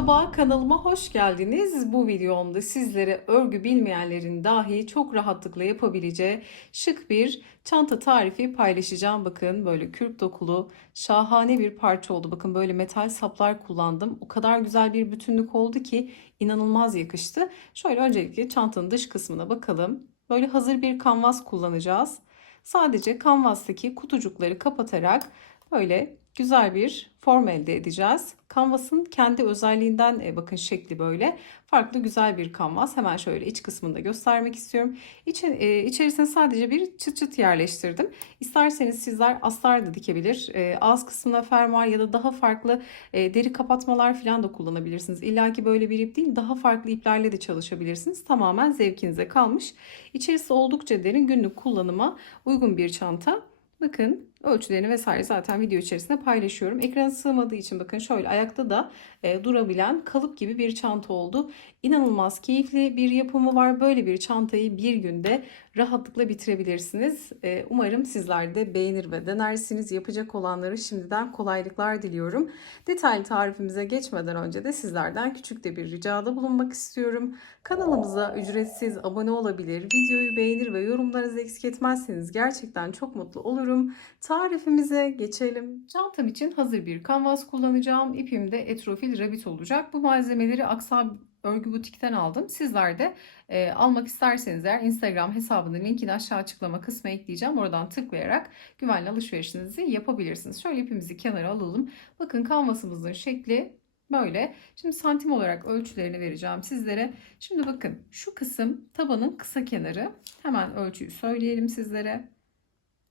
Merhaba kanalıma hoş geldiniz. Bu videomda sizlere örgü bilmeyenlerin dahi çok rahatlıkla yapabileceği şık bir çanta tarifi paylaşacağım. Bakın böyle kürk dokulu şahane bir parça oldu. Bakın böyle metal saplar kullandım. O kadar güzel bir bütünlük oldu ki inanılmaz yakıştı. Şöyle öncelikle çantanın dış kısmına bakalım. Böyle hazır bir kanvas kullanacağız. Sadece kanvastaki kutucukları kapatarak böyle güzel bir form elde edeceğiz. Kanvasın kendi özelliğinden e, bakın şekli böyle. Farklı güzel bir kanvas. Hemen şöyle iç kısmında göstermek istiyorum. İçin, e, içerisine sadece bir çıt çıt yerleştirdim. İsterseniz sizler astar da dikebilir. E, ağız kısmına fermuar ya da daha farklı e, deri kapatmalar falan da kullanabilirsiniz. İlla ki böyle bir ip değil daha farklı iplerle de çalışabilirsiniz. Tamamen zevkinize kalmış. İçerisi oldukça derin günlük kullanıma uygun bir çanta. Bakın ölçülerini vesaire zaten video içerisinde paylaşıyorum. Ekrana sığmadığı için bakın şöyle ayakta da e, durabilen kalıp gibi bir çanta oldu. İnanılmaz keyifli bir yapımı var. Böyle bir çantayı bir günde rahatlıkla bitirebilirsiniz. E, umarım sizler de beğenir ve denersiniz. Yapacak olanları şimdiden kolaylıklar diliyorum. Detaylı tarifimize geçmeden önce de sizlerden küçük de bir ricada bulunmak istiyorum. Kanalımıza ücretsiz abone olabilir, videoyu beğenir ve yorumlarınızı eksik etmezseniz gerçekten çok mutlu olurum. Tarifimize geçelim. Çantam için hazır bir kanvas kullanacağım. İpim de etrofil rabbit olacak. Bu malzemeleri Aksa Örgü Butik'ten aldım. Sizler de e, almak isterseniz eğer Instagram hesabının linkini aşağı açıklama kısmına ekleyeceğim. Oradan tıklayarak güvenli alışverişinizi yapabilirsiniz. Şöyle ipimizi kenara alalım. Bakın kanvasımızın şekli böyle. Şimdi santim olarak ölçülerini vereceğim sizlere. Şimdi bakın şu kısım tabanın kısa kenarı. Hemen ölçüyü söyleyelim sizlere.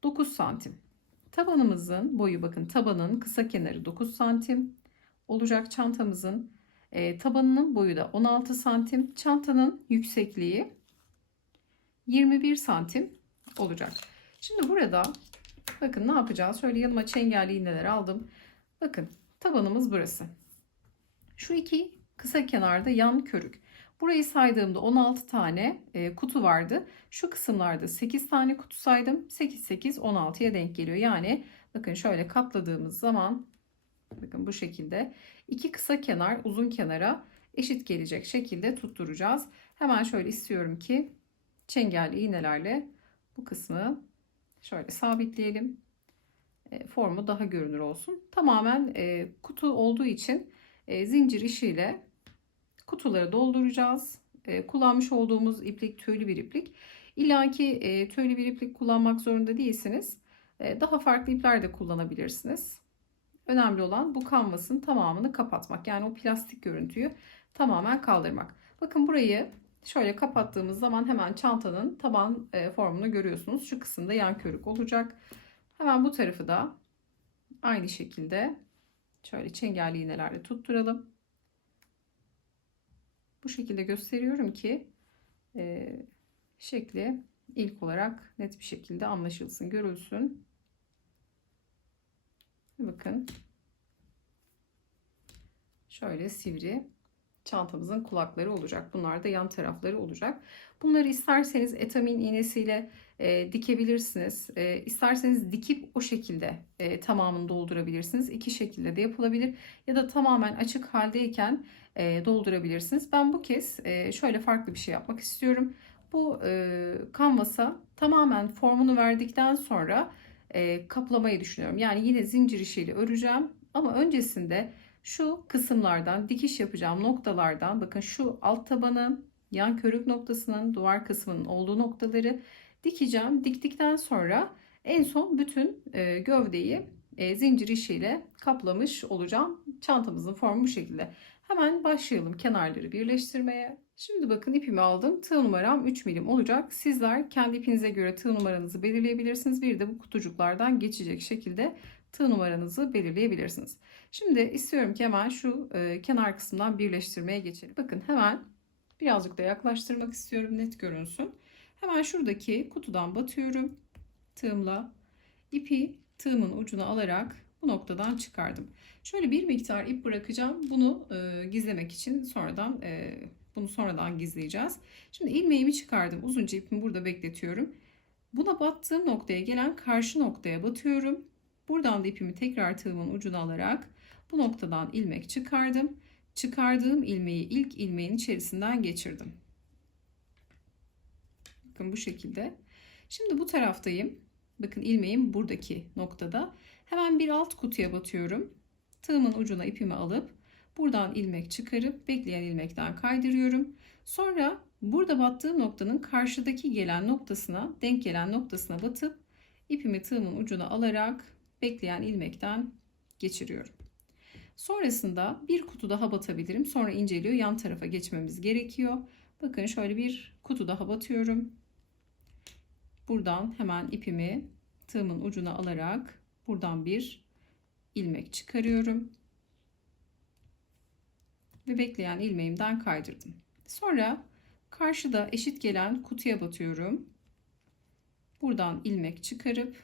9 santim. Tabanımızın boyu bakın tabanın kısa kenarı 9 santim olacak çantamızın e, tabanının boyu da 16 santim. Çantanın yüksekliği 21 santim olacak. Şimdi burada bakın ne yapacağız? Şöyle yanıma çengelli iğneler aldım. Bakın tabanımız burası. Şu iki kısa kenarda yan körük. Burayı saydığımda 16 tane e, kutu vardı. Şu kısımlarda 8 tane kutu saydım. 8 8 16'ya denk geliyor. Yani bakın şöyle katladığımız zaman bakın bu şekilde iki kısa kenar uzun kenara eşit gelecek şekilde tutturacağız. Hemen şöyle istiyorum ki çengelli iğnelerle bu kısmı şöyle sabitleyelim. E, formu daha görünür olsun. Tamamen e, kutu olduğu için e, zincir işiyle kutuları dolduracağız. E, kullanmış olduğumuz iplik tüylü bir iplik. İlla ki e, tüylü bir iplik kullanmak zorunda değilsiniz. E, daha farklı ipler de kullanabilirsiniz. Önemli olan bu kanvasın tamamını kapatmak. Yani o plastik görüntüyü tamamen kaldırmak. Bakın burayı şöyle kapattığımız zaman hemen çantanın taban e, formunu görüyorsunuz. Şu kısımda yan körük olacak. Hemen bu tarafı da aynı şekilde şöyle çengelli iğnelerle tutturalım. Bu şekilde gösteriyorum ki e, şekli ilk olarak net bir şekilde anlaşılsın, görülsün. Bakın. Şöyle sivri çantamızın kulakları olacak. Bunlar da yan tarafları olacak. Bunları isterseniz etamin iğnesiyle e, dikebilirsiniz. E, isterseniz dikip o şekilde e, tamamını doldurabilirsiniz. İki şekilde de yapılabilir. Ya da tamamen açık haldeyken e, doldurabilirsiniz. Ben bu kez e, şöyle farklı bir şey yapmak istiyorum. Bu e, kanvasa tamamen formunu verdikten sonra e, kaplamayı düşünüyorum. Yani yine zincir işiyle öreceğim. Ama öncesinde şu kısımlardan dikiş yapacağım noktalardan bakın şu alt tabanı yan körük noktasının duvar kısmının olduğu noktaları dikeceğim. Diktikten sonra en son bütün e, gövdeyi e, zincir işiyle kaplamış olacağım. Çantamızın formu bu şekilde. Hemen başlayalım kenarları birleştirmeye. Şimdi bakın ipimi aldım. Tığ numaram 3 milim olacak. Sizler kendi ipinize göre tığ numaranızı belirleyebilirsiniz. Bir de bu kutucuklardan geçecek şekilde tığ numaranızı belirleyebilirsiniz. Şimdi istiyorum ki hemen şu e, kenar kısımdan birleştirmeye geçelim. Bakın hemen birazcık da yaklaştırmak istiyorum net görünsün. Hemen şuradaki kutudan batıyorum tığımla. ipi tığımın ucuna alarak bu noktadan çıkardım. Şöyle bir miktar ip bırakacağım. Bunu e, gizlemek için sonradan e, bunu sonradan gizleyeceğiz. Şimdi ilmeğimi çıkardım. Uzunca ipimi burada bekletiyorum. Buna battığım noktaya gelen karşı noktaya batıyorum. Buradan da ipimi tekrar tığımın ucuna alarak bu noktadan ilmek çıkardım. çıkardığım ilmeği ilk ilmeğin içerisinden geçirdim. Bakın bu şekilde. Şimdi bu taraftayım. Bakın ilmeğim buradaki noktada. Hemen bir alt kutuya batıyorum. Tığımın ucuna ipimi alıp buradan ilmek çıkarıp bekleyen ilmekten kaydırıyorum. Sonra burada battığım noktanın karşıdaki gelen noktasına, denk gelen noktasına batıp ipimi tığımın ucuna alarak bekleyen ilmekten geçiriyorum. Sonrasında bir kutu daha batabilirim. Sonra inceliyor. Yan tarafa geçmemiz gerekiyor. Bakın şöyle bir kutu daha batıyorum. Buradan hemen ipimi tığımın ucuna alarak buradan bir ilmek çıkarıyorum. Ve bekleyen ilmeğimden kaydırdım. Sonra karşıda eşit gelen kutuya batıyorum. Buradan ilmek çıkarıp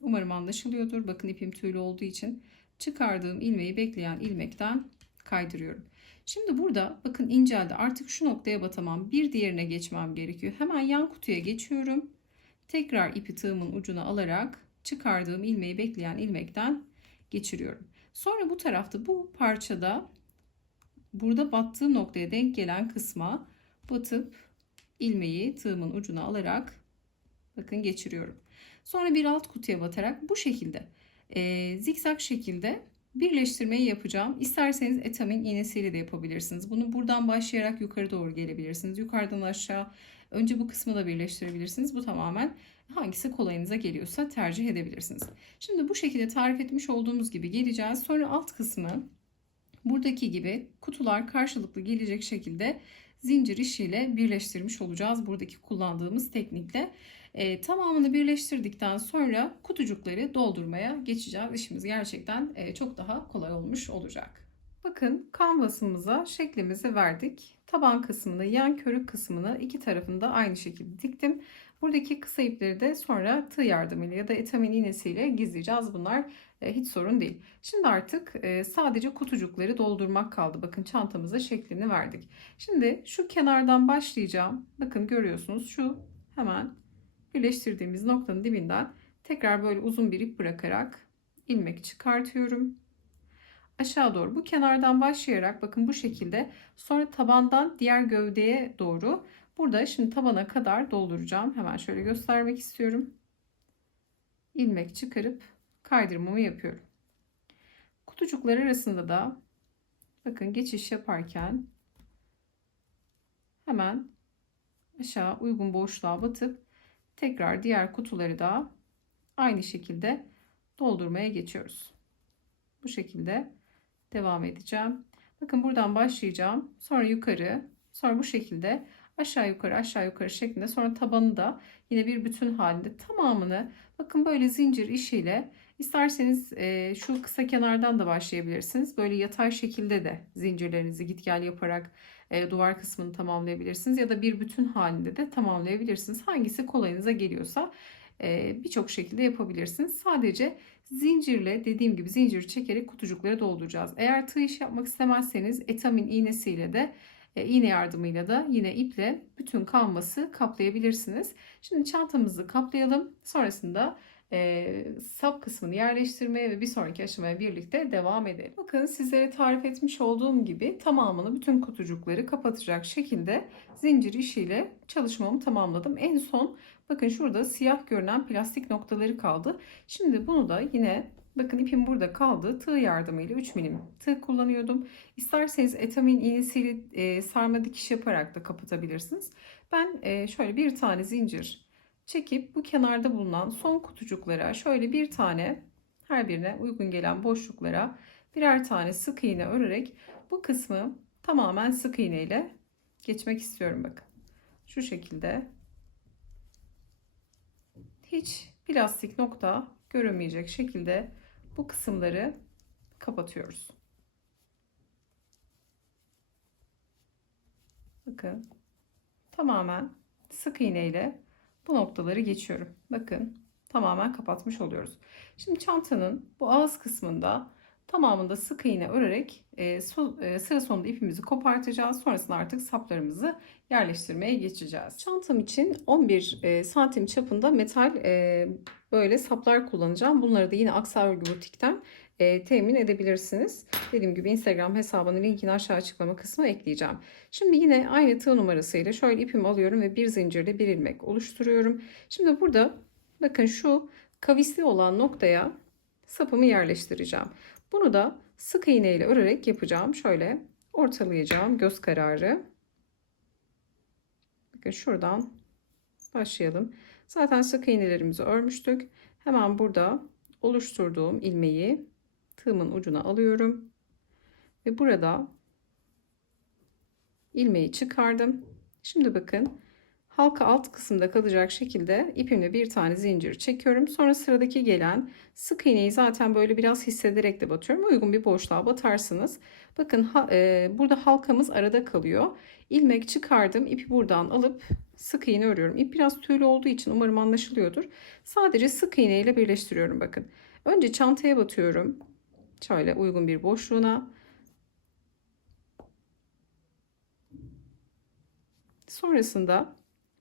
umarım anlaşılıyordur. Bakın ipim tüylü olduğu için çıkardığım ilmeği bekleyen ilmekten kaydırıyorum. Şimdi burada bakın inceldi. Artık şu noktaya batamam. Bir diğerine geçmem gerekiyor. Hemen yan kutuya geçiyorum. Tekrar ipi tığımın ucuna alarak çıkardığım ilmeği bekleyen ilmekten geçiriyorum. Sonra bu tarafta bu parçada burada battığım noktaya denk gelen kısma batıp ilmeği tığımın ucuna alarak bakın geçiriyorum. Sonra bir alt kutuya batarak bu şekilde e, zikzak şekilde birleştirmeyi yapacağım. İsterseniz etamin iğnesiyle de yapabilirsiniz. Bunu buradan başlayarak yukarı doğru gelebilirsiniz. Yukarıdan aşağı önce bu kısmı da birleştirebilirsiniz. Bu tamamen hangisi kolayınıza geliyorsa tercih edebilirsiniz. Şimdi bu şekilde tarif etmiş olduğumuz gibi geleceğiz. Sonra alt kısmı buradaki gibi kutular karşılıklı gelecek şekilde zincir işiyle birleştirmiş olacağız. Buradaki kullandığımız teknikle. E, tamamını birleştirdikten sonra kutucukları doldurmaya geçeceğiz. İşimiz gerçekten e, çok daha kolay olmuş olacak. Bakın kanvasımıza şeklimizi verdik. Taban kısmını, yan körük kısmını iki tarafında aynı şekilde diktim. Buradaki kısa ipleri de sonra tığ yardımıyla ya da etamin iğnesiyle gizleyeceğiz. Bunlar e, hiç sorun değil. Şimdi artık e, sadece kutucukları doldurmak kaldı. Bakın çantamıza şeklini verdik. Şimdi şu kenardan başlayacağım. Bakın görüyorsunuz şu hemen birleştirdiğimiz noktanın dibinden tekrar böyle uzun bir ip bırakarak ilmek çıkartıyorum. Aşağı doğru bu kenardan başlayarak bakın bu şekilde sonra tabandan diğer gövdeye doğru burada şimdi tabana kadar dolduracağım. Hemen şöyle göstermek istiyorum. ilmek çıkarıp kaydırmamı yapıyorum. Kutucuklar arasında da bakın geçiş yaparken hemen aşağı uygun boşluğa batıp tekrar diğer kutuları da aynı şekilde doldurmaya geçiyoruz. Bu şekilde devam edeceğim. Bakın buradan başlayacağım. Sonra yukarı, sonra bu şekilde aşağı yukarı aşağı yukarı şeklinde sonra tabanı da yine bir bütün halinde tamamını bakın böyle zincir işiyle isterseniz e, şu kısa kenardan da başlayabilirsiniz. Böyle yatay şekilde de zincirlerinizi git gel yaparak e, duvar kısmını tamamlayabilirsiniz ya da bir bütün halinde de tamamlayabilirsiniz. Hangisi kolayınıza geliyorsa birçok şekilde yapabilirsiniz. Sadece zincirle dediğim gibi zincir çekerek kutucukları dolduracağız. Eğer tığ iş yapmak istemezseniz etamin iğnesiyle de iğne yardımıyla da yine iple bütün kanvası kaplayabilirsiniz. Şimdi çantamızı kaplayalım. Sonrasında e, sap kısmını yerleştirmeye ve bir sonraki aşamaya birlikte devam edelim. Bakın sizlere tarif etmiş olduğum gibi tamamını bütün kutucukları kapatacak şekilde zincir işiyle çalışmamı tamamladım. En son bakın şurada siyah görünen plastik noktaları kaldı. Şimdi bunu da yine Bakın ipim burada kaldı. Tığ yardımıyla 3 milim tığ kullanıyordum. İsterseniz etamin iğnesiyle e, sarma dikiş yaparak da kapatabilirsiniz. Ben e, şöyle bir tane zincir çekip bu kenarda bulunan son kutucuklara şöyle bir tane her birine uygun gelen boşluklara birer tane sık iğne örerek bu kısmı tamamen sık iğne ile geçmek istiyorum bakın. Şu şekilde hiç plastik nokta görünmeyecek şekilde bu kısımları kapatıyoruz. Bakın tamamen sık iğne ile bu noktaları geçiyorum. Bakın tamamen kapatmış oluyoruz. Şimdi çantanın bu ağız kısmında Tamamında sık iğne örerek e, so- e, sıra sonunda ipimizi kopartacağız. Sonrasında artık saplarımızı yerleştirmeye geçeceğiz. Çantam için 11 e, santim çapında metal e, böyle saplar kullanacağım. Bunları da yine Aksa Örgü Butik'ten e, temin edebilirsiniz. Dediğim gibi Instagram hesabının linkini aşağı açıklama kısmına ekleyeceğim. Şimdi yine aynı tığ numarasıyla şöyle ipimi alıyorum ve bir zincirle bir ilmek oluşturuyorum. Şimdi burada bakın şu kavisli olan noktaya sapımı yerleştireceğim. Bunu da sık iğne ile örerek yapacağım. Şöyle ortalayacağım göz kararı. Bakın şuradan başlayalım. Zaten sık iğnelerimizi örmüştük. Hemen burada oluşturduğum ilmeği tığımın ucuna alıyorum. Ve burada ilmeği çıkardım. Şimdi bakın halka alt kısımda kalacak şekilde ipimle bir tane zincir çekiyorum. Sonra sıradaki gelen sık iğneyi zaten böyle biraz hissederek de batıyorum. Uygun bir boşluğa batarsınız. Bakın ha, e, burada halkamız arada kalıyor. İlmek çıkardım. ipi buradan alıp sık iğne örüyorum. İp biraz tüylü olduğu için umarım anlaşılıyordur. Sadece sık iğne ile birleştiriyorum bakın. Önce çantaya batıyorum. Şöyle uygun bir boşluğuna. Sonrasında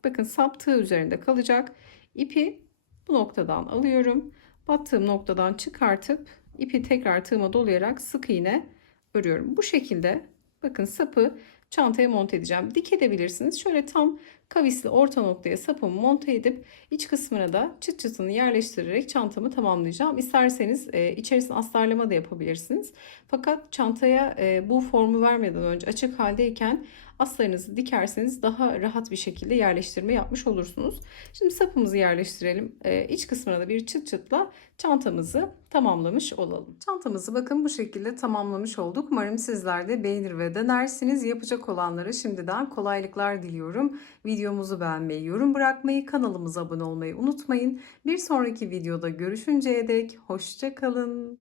bakın sap tığ üzerinde kalacak. İpi bu noktadan alıyorum. Battığım noktadan çıkartıp ipi tekrar tığıma dolayarak sık iğne örüyorum. Bu şekilde bakın sapı çantaya monte edeceğim. Dik edebilirsiniz. Şöyle tam kavisli orta noktaya sapımı monte edip iç kısmına da çıt çıtını yerleştirerek çantamı tamamlayacağım. İsterseniz e, içerisine astarlama da yapabilirsiniz. Fakat çantaya e, bu formu vermeden önce açık haldeyken aslarınızı dikerseniz daha rahat bir şekilde yerleştirme yapmış olursunuz. Şimdi sapımızı yerleştirelim. Ee, iç kısmına da bir çıt çıtla çantamızı tamamlamış olalım. Çantamızı bakın bu şekilde tamamlamış olduk. Umarım sizler de beğenir ve denersiniz. Yapacak olanlara şimdiden kolaylıklar diliyorum. Videomuzu beğenmeyi, yorum bırakmayı, kanalımıza abone olmayı unutmayın. Bir sonraki videoda görüşünceye dek hoşça kalın.